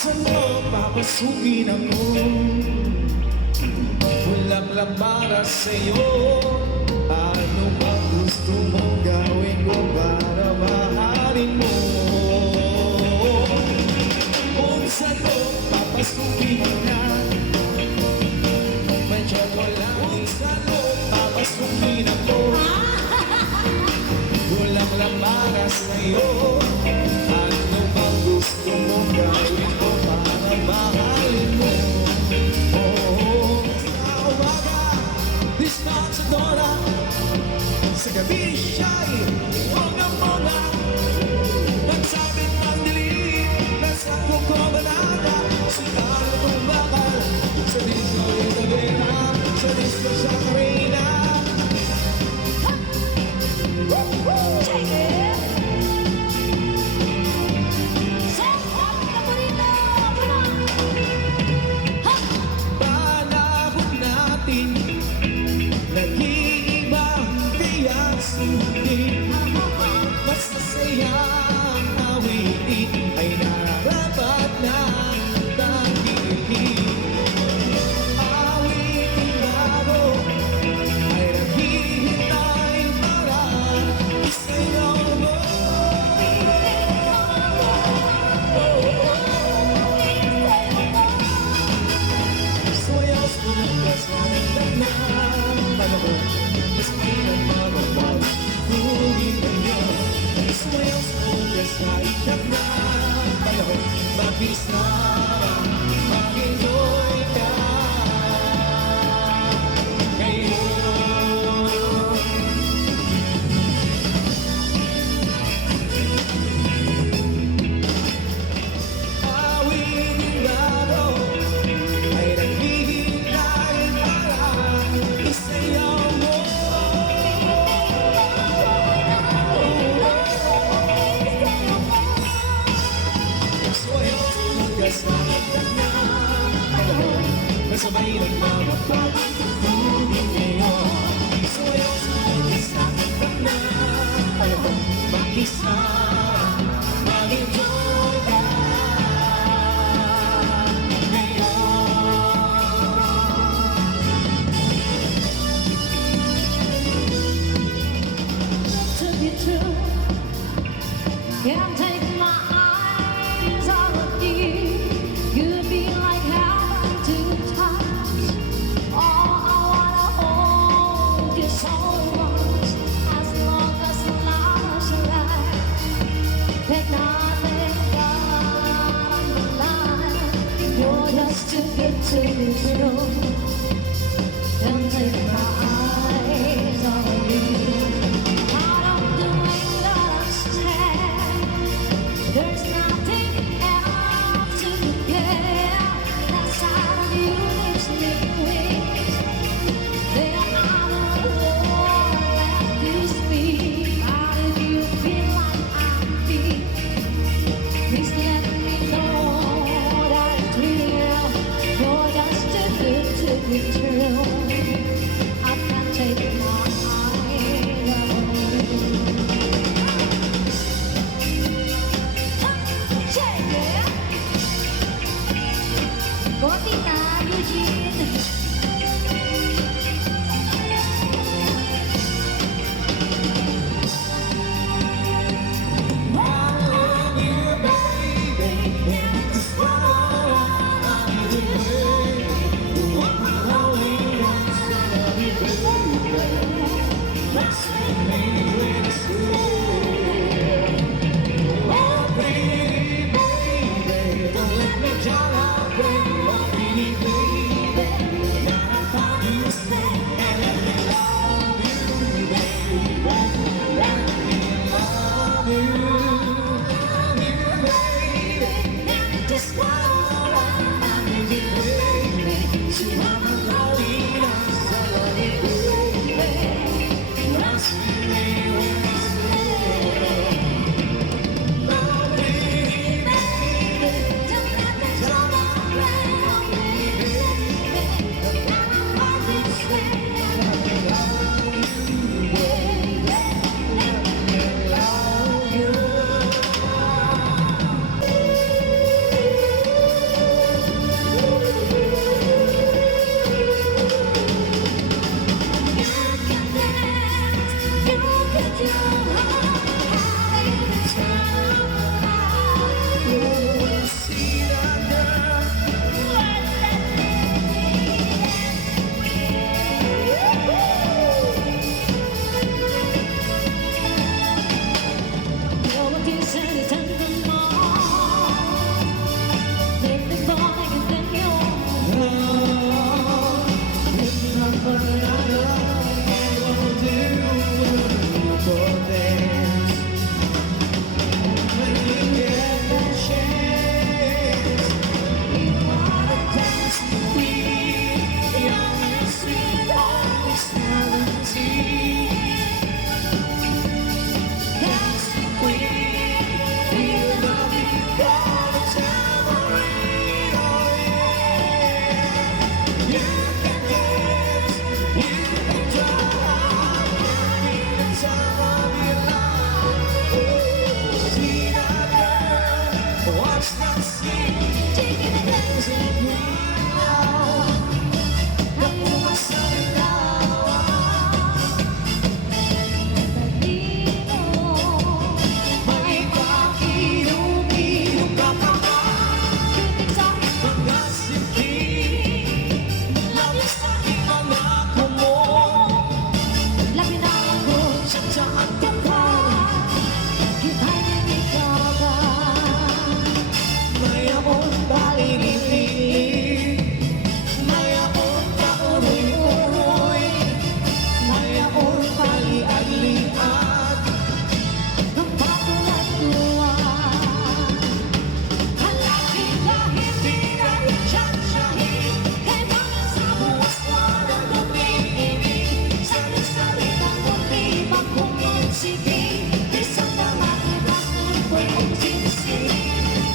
Saan mo papasukin ako? Walang para sa'yo. Ano ang gusto mong gawin ko para mahalin mo? Kung saan mo papasukin ka, medyo wala. Kung saan mo papasukin ako, walang para sa'yo. Ano ang gusto mong gawin ko para mahalin mo? Sa umaga, dispatchadora, sa gabi siya'y monga-monga. Nagsabit ng dilim, nasa kukubalada, sa talo tumbakal, sa disco yung gabina, sa disco siya karina. Take it! So hot na po rin na! Panahon natin nag-iibang kaya sundin. Mas masayang awitin ay nararapat na tanggitin. Awitin bago ay naghihintay para isayaw mo. Sumayaw sa bukas na panahon, mas may nagmamagbago, kunin ninyo. Sumayaw sa bukas na panahon, mabilis na mag-enjoy ka ngayon. Awitin bago ay naghihintay para isayaw mo. Sumayaw sa bukas na panahon, kasabay nagmamagbago, kunin ngayon. Sumayaw sa bukas na panahon, mabilis na mag-enjoy ka To be true, can't take my eyes off of you. You'd be like heaven to touch. Oh, I wanna hold you so much, as long as life's alive. Take nothing but the line. You're just too good to be true. Can't take my eyes off of you. I don't understand. There's nothing else to compare. That side of you leaves me weak. There are no words left to speak. How did you feel like I feel? Please let me know that it's real. You're just too good to be true. I kasi Chicken and dancing now. Kayo magsalita. Talino. may pakinom-inom ka pa ba? Kritik sa Mga siki, labis na ipangako mo. labi na ako. Sadyaan ko pa, Kita'y nagkikaba. may among palililig, may among paunoy-unoy, may among paliad-liad. Magpapalatuan. Halapin ka, hindi na itsasahin. Kay mga sa buwas mo na lumiinig. Salit-salitang muli, magkumusiki. Isang namatigas ng buong sinisig.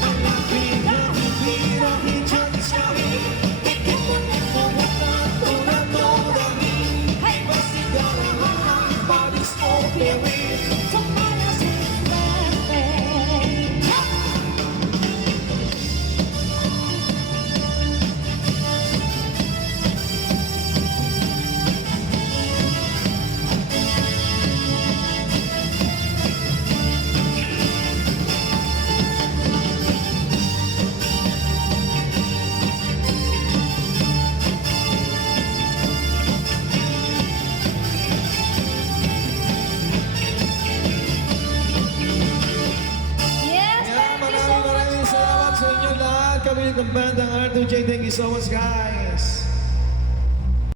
Hanapin na hindi na itsasahin, ikipunin mo na tulad mo dahil Kay masigarahan ang panis mo pirin. Sumaya si Pepe. Yes, Kaya thank you so much maraming salamat po. sa inyo lahat. Kami ng bandang R2J. Thank you so much, guys.